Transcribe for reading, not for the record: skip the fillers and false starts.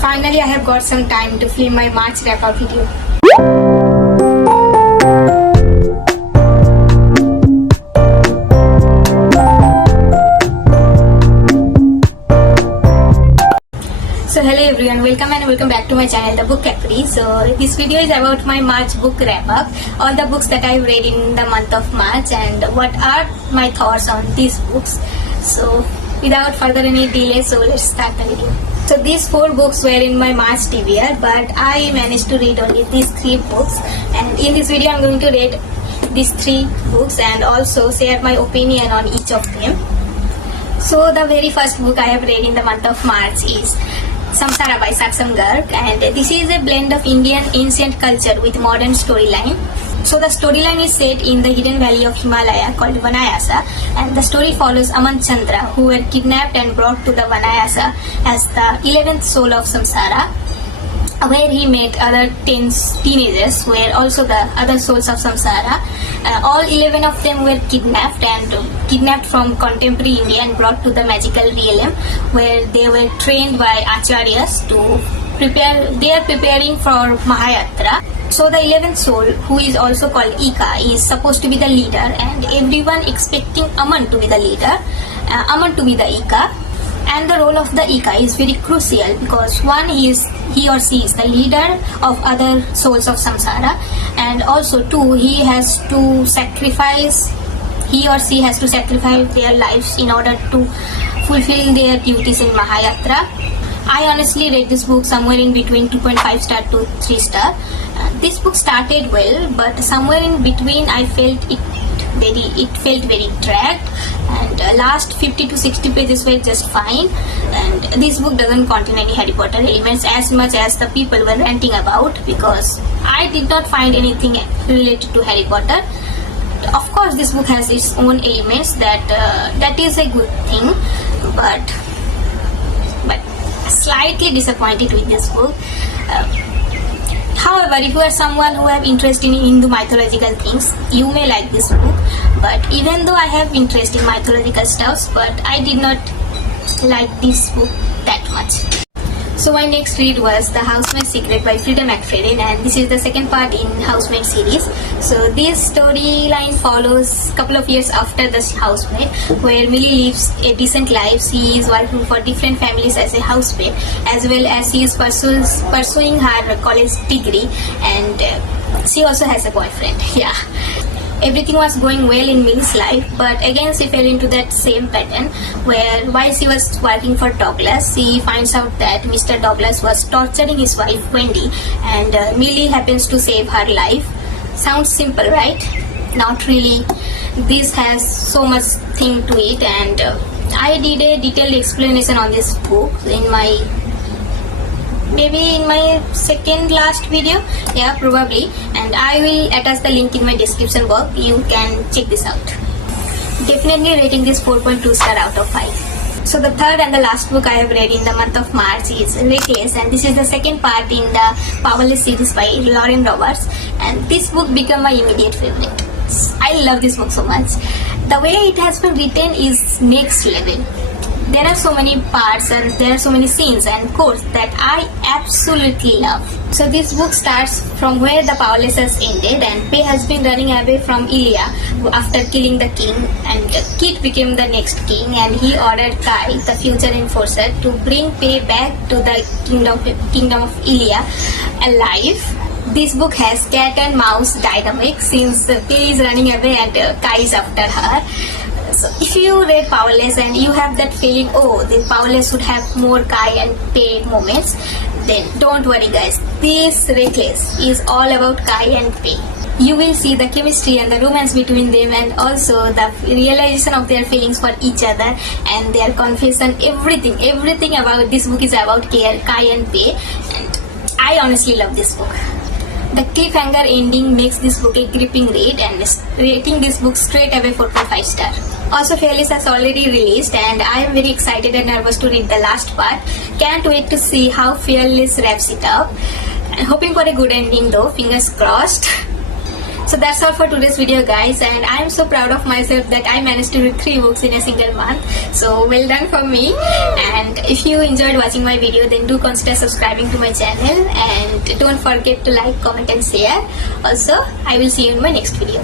Finally, I have got some time to film my March wrap-up video. So hello everyone, welcome back to my channel, The Book Capri. So this video is about my March book wrap-up, all the books that I've read in the month of March and what are my thoughts on these books. So without further any delay, so let's start the video. So these 4 books were in my March TBR, but I managed to read only these 3 books, and in this video I'm going to read these 3 books and also share my opinion on each of them. So the very first book I have read in the month of March is Samsara by Saksham Garg, and this is a blend of Indian ancient culture with modern storyline. So the storyline is set in the hidden valley of Himalaya called Vanayasa, and the story follows Aman Chandra, who were kidnapped and brought to the Vanayasa as the 11th soul of Samsara, where he met other 10 teenagers who were also the other souls of Samsara. All 11 of them were kidnapped from contemporary India and brought to the magical realm, where they were trained by acharyas to prepare. They are preparing for Mahayatra. So the 11th soul, who is also called Ika, is supposed to be the leader, and everyone expecting Aman to be the leader, Aman to be the Ika. And the role of the Ika is very crucial because one, he or she is the leader of other souls of Samsara, and also 2, he or she has to sacrifice their lives in order to fulfill their duties in Mahayatra. I honestly read this book somewhere in between 2.5 star to 3 star. This book started well, but somewhere in between I felt it felt very dragged, and last 50 to 60 pages were just fine, and this book doesn't contain any Harry Potter elements as much as the people were ranting about, because I did not find anything related to Harry Potter. Of course this book has its own elements, that is a good thing, but slightly disappointed with this book. However, if you are someone who have interest in Hindu mythological things, you may like this book. But even though I have interest in mythological stuffs, but I did not like this book that much. So my next read was The Housemaid's Secret by Freida McFadden, and this is the second part in Housemaid series. So this storyline follows a couple of years after the housemaid, where Millie lives a decent life. She is working for different families as a housemaid, as well as she is pursuing her college degree, and she also has a boyfriend. Yeah. Everything was going well in Millie's life, but again she fell into that same pattern where while she was working for Douglas, she finds out that Mr. Douglas was torturing his wife Wendy, and Millie happens to save her life. Sounds simple, right? Not really. This has so much thing to it, and I did a detailed explanation on this book in my second last video, yeah, probably, and I will attach the link in my description box. You can check this out. Definitely rating this 4.2 star out of 5. So the third and the last book I have read in the month of March is Reckless, and this is the second part in the Powerless series by Lauren Roberts, and this book became my immediate favorite. I love this book so much. The way it has been written is next level. There are so many parts and there are so many scenes and quotes that I absolutely love. So this book starts from where the Powerless has ended, and Pei has been running away from Ilya after killing the king, and Kit became the next king, and he ordered Kai, the future enforcer, to bring Pei back to the kingdom of Ilya alive. This book has cat and mouse dynamic since Pei is running away and Kai is after her. So if you read Powerless and you have that feeling, oh, the Powerless would have more Kai and Pei moments, then don't worry guys. This Reckless is all about Kai and Pei. You will see the chemistry and the romance between them, and also the realization of their feelings for each other and their confession. Everything about this book is about Kai and Pei, and I honestly love this book. The cliffhanger ending makes this book a gripping read, and rating this book straight away 4.5 star. Also, Fearless has already released, and I am very excited and nervous to read the last part. Can't wait to see how Fearless wraps it up. I'm hoping for a good ending though, fingers crossed. So that's all for today's video, guys, and I am so proud of myself that I managed to read 3 books in a single month. So well done for me. And if you enjoyed watching my video, then do consider subscribing to my channel, and don't forget to like, comment and share. Also, I will see you in my next video.